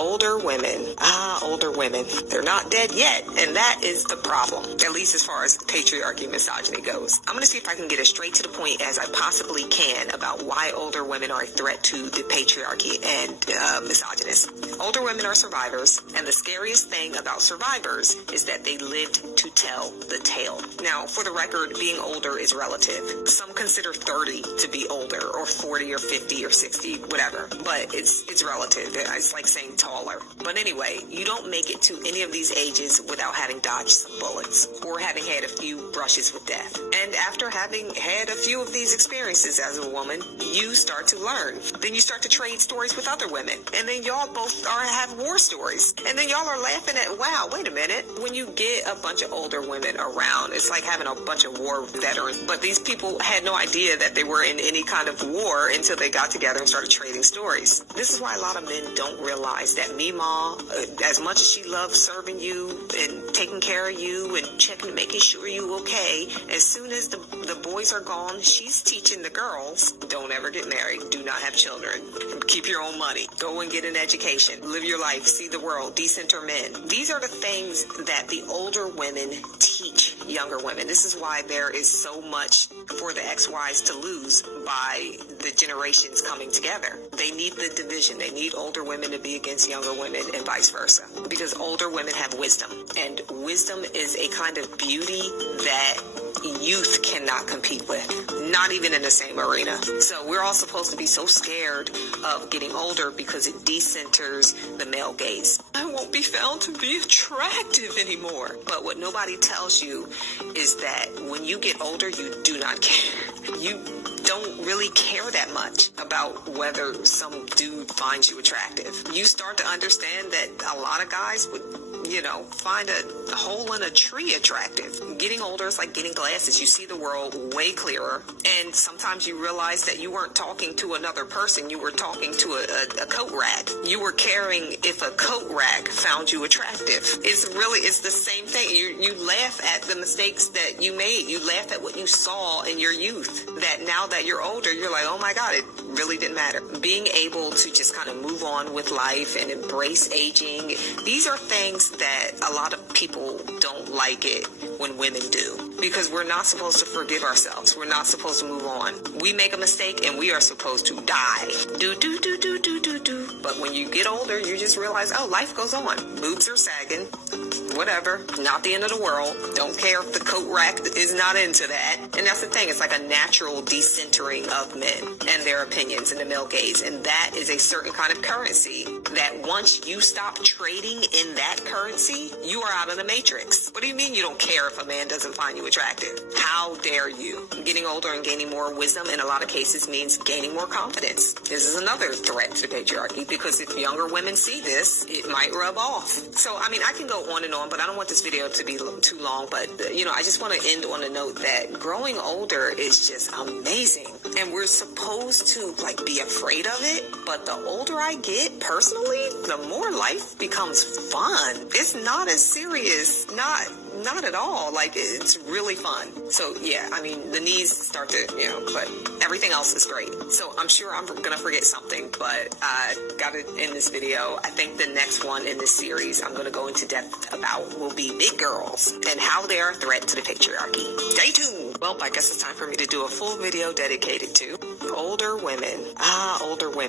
Older women. Older women. They're not dead yet, and that is the problem, at least as far as patriarchy and misogyny goes. I'm going to see if I can get as straight to the point as I possibly can about why older women are a threat to the patriarchy and misogynists. Older women are survivors, and the scariest thing about survivors is that they lived to tell the tale. Now, for the record, being older is relative. Some consider 30 to be older, or 40 or 50 or 60, whatever, but it's relative. It's like saying taller. But anyway, you don't make it to any of these ages without having dodged some bullets or having had a few brushes with death. And after having had a few of these experiences as a woman, you start to learn. Then you start to trade stories with other women. And then y'all both have war stories. And then y'all are laughing at, wow, wait a minute. When you get a bunch of older women around, it's like having a bunch of war veterans. But these people had no idea that they were in any kind of war until they got together and started trading stories. This is why a lot of men don't realize that Mima, as much as she loves serving you and taking care of you and checking, making sure you okay, as soon as the boys are gone, she's teaching the girls, don't ever get married, do not have children, keep your own money, go and get an education, live your life, see the world, decenter men. These are the things that the older women teach younger women. This is why there is so much for the ex-wives to lose by the generations coming together. They need the division. They need older women to be against younger women and vice versa, because older women have wisdom, and wisdom is a kind of beauty that youth cannot compete with, not even in the same arena. So we're all supposed to be so scared of getting older because it decenters the male gaze. I won't be found to be attractive anymore. But what nobody tells you is that when you get older, you do not care. You don't really care that much about whether some dude finds you attractive. You start to understand that a lot of guys would, find a hole in a tree attractive. Getting older is like getting glasses. You see the world way clearer. And sometimes you realize that you weren't talking to another person. You were talking to a coat rack. You were caring if a coat rack found you attractive. It's the same thing. You laugh at the mistakes that you made. You laugh at what you saw in your youth. That now that you're older, you're like, oh my God, it really didn't matter. Being able to just kind of move on with life and embrace aging. These are things that a lot of people don't like it when women do, because we're not supposed to forgive ourselves. We're not supposed to move on. We make a mistake and we are supposed to die. Do. But when you get older, you just realize, oh, life goes on. Boobs are sagging. Whatever, not the end of the world. Don't care if the coat rack is not into that. And that's the thing, it's like a natural decentering of men and their opinions in the male gaze. And that is a certain kind of currency that once you stop trading in that currency, you are out of the matrix. What do you mean you don't care if a man doesn't find you attractive? How dare you? Getting older and gaining more wisdom in a lot of cases means gaining more confidence. This is another threat to the patriarchy, because if younger women see this, it might rub off. So, I can go on and on, but I don't want this video to be too long. But, I just want to end on a note that growing older is just amazing. And we're supposed to, be afraid of it. But the older I get, personally, the more life becomes fun. It's not as serious. Not at all. It's really fun. So, yeah, the knees start to, but everything else is great. So I'm sure I'm going to forget something, but I got to end this video. I think the next one in this series I'm going to go into depth about will be big girls and how they are a threat to the patriarchy. Stay tuned. Well, I guess it's time for me to do a full video dedicated to older women. Older women.